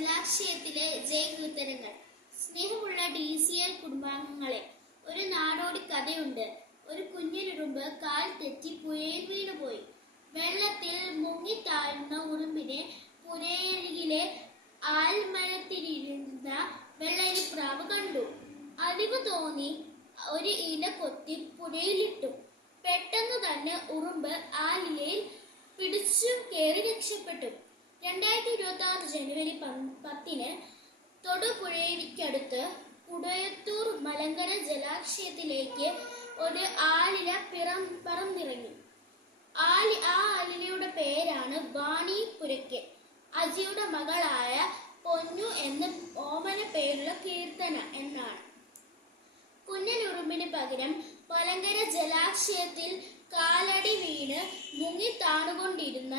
ജലാശയത്തിലെ ജയകീർത്തനങ്ങൾ സ്നേഹമുള്ള D C L കുടുംബാംഗങ്ങളെ ഒരു നാടോടി കഥയുണ്ട്. ഒരു കുഞ്ഞിനുറുമ്പ് കാൽ തെറ്റി പുഴയിൽ വീണുപോയി. വെള്ളത്തിൽ മുങ്ങി താഴ്ന്ന ഉറുമ്പിനെ പുരയരികിലെ ആൽമരത്തിലിരുന്ന വെള്ളരിപ്രാവ് കണ്ടു. അതിവ് തോന്നി ഒരു ഇല കൊത്തി പുഴയിലിട്ടു. പെട്ടെന്ന് തന്നെ ഉറുമ്പ് ആലിലയിൽ പിടിച്ചു കയറി രക്ഷപ്പെട്ടു. രണ്ടായിരത്തി ഇരുപത്തി ആറ് ജനുവരി പത്തിന് തൊടുപുഴയ്ക്കടുത്ത് കുടയത്തൂർ മലങ്കര ജലാശയത്തിലേക്ക് ഒരു ആലില പിറം പറന്നിറങ്ങി. ആലി ആ ആലിലയുടെ പേരാണ് വാണി പുരക്കെ അജിയുടെ മകളായ പൊന്നു എന്ന ഓമന പേരുള്ള കീർത്തന എന്നാണ്. കുഞ്ഞനുറുമ്പിന് പകരം മലങ്കര ജലാശയത്തിൽ കാലടി വീണ് മുങ്ങി താണുകൊണ്ടിരുന്ന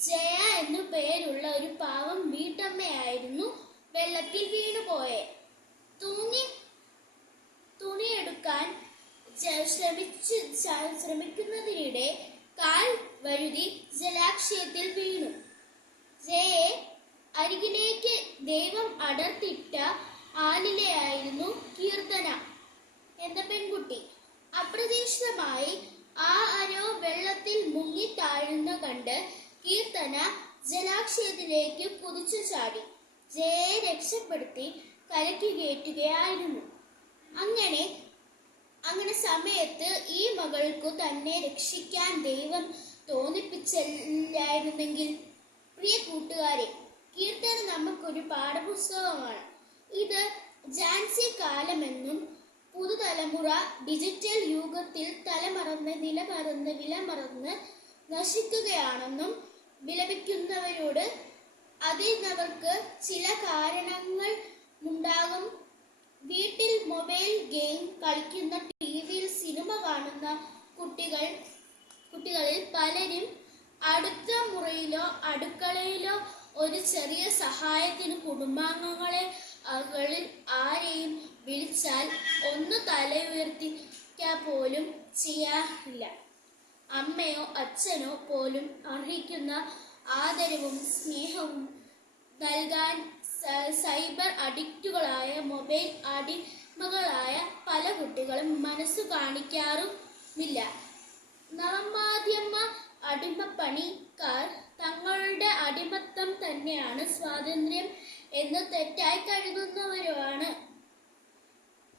ജയ എന്നു പേരുള്ള ഒരു പാവം വീട്ടമ്മയായിരുന്നു വെള്ളത്തിൽ വീണുപോയെ. തൂങ്ങി തുണിയെടുക്കാൻ ശ്രമിച്ച് ശ്രമിക്കുന്നതിനിടെ കാൽ വഴുതി ജലാശയത്തിൽ വീണു. ജയെ അരികിലേക്ക് ദൈവം അടർത്തിട്ട ആലിലയായിരുന്നു കീർത്തന എന്ന പെൺകുട്ടി. അപ്രതീക്ഷിതമായി ആ അരോ വെള്ളത്തിൽ മുങ്ങി താഴുന്ന കണ്ട് കീർത്തന ജലാശയത്തിലേക്ക് കുതിച്ചു ചാടി. ജയയെ രക്ഷപ്പെടുത്തി കരയ്ക്ക് കയറ്റുകയായിരുന്നു. അങ്ങനെ അങ്ങനെ സമയത്ത് ഈ മകൾക്കു തന്നെ രക്ഷിക്കാൻ ദൈവം തോന്നിപ്പിച്ചില്ലായിരുന്നെങ്കിൽ? പ്രിയ കൂട്ടുകാരെ കീർത്തന നമുക്കൊരു പാഠപുസ്തകമാണ്. ഇത് ജാൻസി കാലമെന്നും പുതുതലമുറ ഡിജിറ്റൽ യുഗത്തിൽ തലമറന്ന് നിലമറന്ന് വിലമറന്ന് നശിക്കുകയാണെന്നും വിലപിക്കുന്നവരോട് അതിനവർക്ക് ചില കാരണങ്ങൾ ഉണ്ടാകും. വീട്ടിൽ മൊബൈൽ ഗെയിം കളിക്കുന്ന ടി വിയിൽ സിനിമ കാണുന്ന കുട്ടികൾ കുട്ടികളിൽ പലരും അടുത്ത മുറിയിലോ അടുക്കളയിലോ ഒരു ചെറിയ സഹായത്തിന് കുടുംബാംഗങ്ങളെ അകളിൽ ആരെയും വിളിച്ചാൽ ഒന്ന് തല ഉയർത്തിക്കാൻ പോലും ചെയ്യാറില്ല. അമ്മയോ അച്ഛനോ പോലും അർഹിക്കുന്ന ആദരവും സ്നേഹവും നൽകാൻ സൈബർ അഡിക്റ്റുകളായ മൊബൈൽ അടിമകളായ പല കുട്ടികളും മനസ്സു കാണിക്കാറുമില്ല. നവമാധ്യമ അടിമപ്പണിക്കാർ തങ്ങളുടെ അടിമത്തം തന്നെയാണ് സ്വാതന്ത്ര്യം എന്ന് തെറ്റായി കരുതുന്നവരുമാണ്.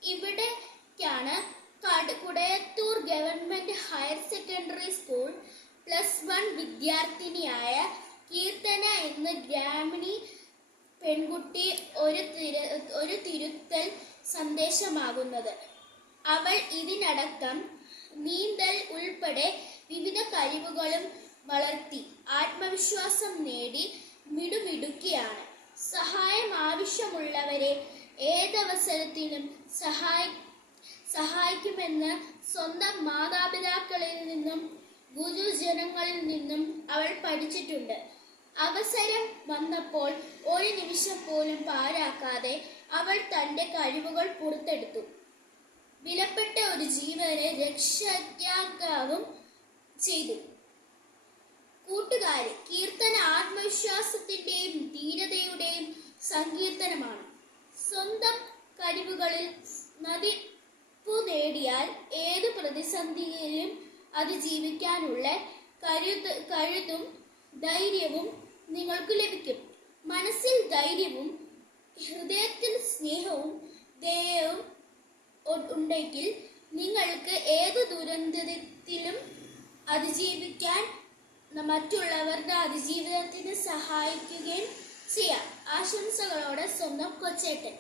ഇവിടേക്കാണ് കട്- Kudayathoor government higher secondary school plus one വിദ്യാർത്ഥിനിയായ Keerthana എന്ന ഗ്രാമിണി പെൺകുട്ടി ഒരു ഒരു തിരുത്തൽ സന്ദേശമാകുന്നത്. അവൾ ഇതിനടക്കം നീന്തൽ ഉൾപ്പെടെ വിവിധ കഴിവുകളും വളർത്തി ആത്മവിശ്വാസം നേടി മിടുമിടുക്കിയാണ്. സഹായം ആവശ്യമുള്ളവരെ ഏതവസരത്തിലും സഹായി സഹായിക്കുമെന്ന് സ്വന്തം മാതാപിതാക്കളിൽ നിന്നും ഗുരുജനങ്ങളിൽ നിന്നും അവൾ പഠിച്ചിട്ടുണ്ട്. അവസരം വന്നപ്പോൾ ഒരു നിമിഷം പോലും പാരാക്കാതെ അവൾ തന്റെ കഴിവുകൾ പുറത്തെടുത്തു. വിലപ്പെട്ട ഒരു ജീവനെ രക്ഷയാക്കാവും ചെയ്തു. കൂട്ടുകാരെ കീർത്തന ആത്മവിശ്വാസത്തിന്റെയും ധീരതയുടെയും സങ്കീർത്തനമാണ്. സ്വന്തം കഴിവുകളിൽ മതിപ്പു നേടിയാൽ ഏത് പ്രതിസന്ധിയിലും അതിജീവിക്കാനുള്ള കരുത് കഴുതും ധൈര്യവും നിങ്ങൾക്ക് ലഭിക്കും. മനസ്സിൽ ധൈര്യവും ഹൃദയത്തിൽ സ്നേഹവും ദയവും ഉണ്ടെങ്കിൽ നിങ്ങൾക്ക് ഏത് ദുരന്തത്തിലും അതിജീവിക്കാൻ മറ്റുള്ളവരുടെ അതിജീവിതത്തിന് സഹായിക്കുകയും ചെയ്യാം. ആശംസകളോടെ സ്വന്തം കൊച്ചേട്ടൻ.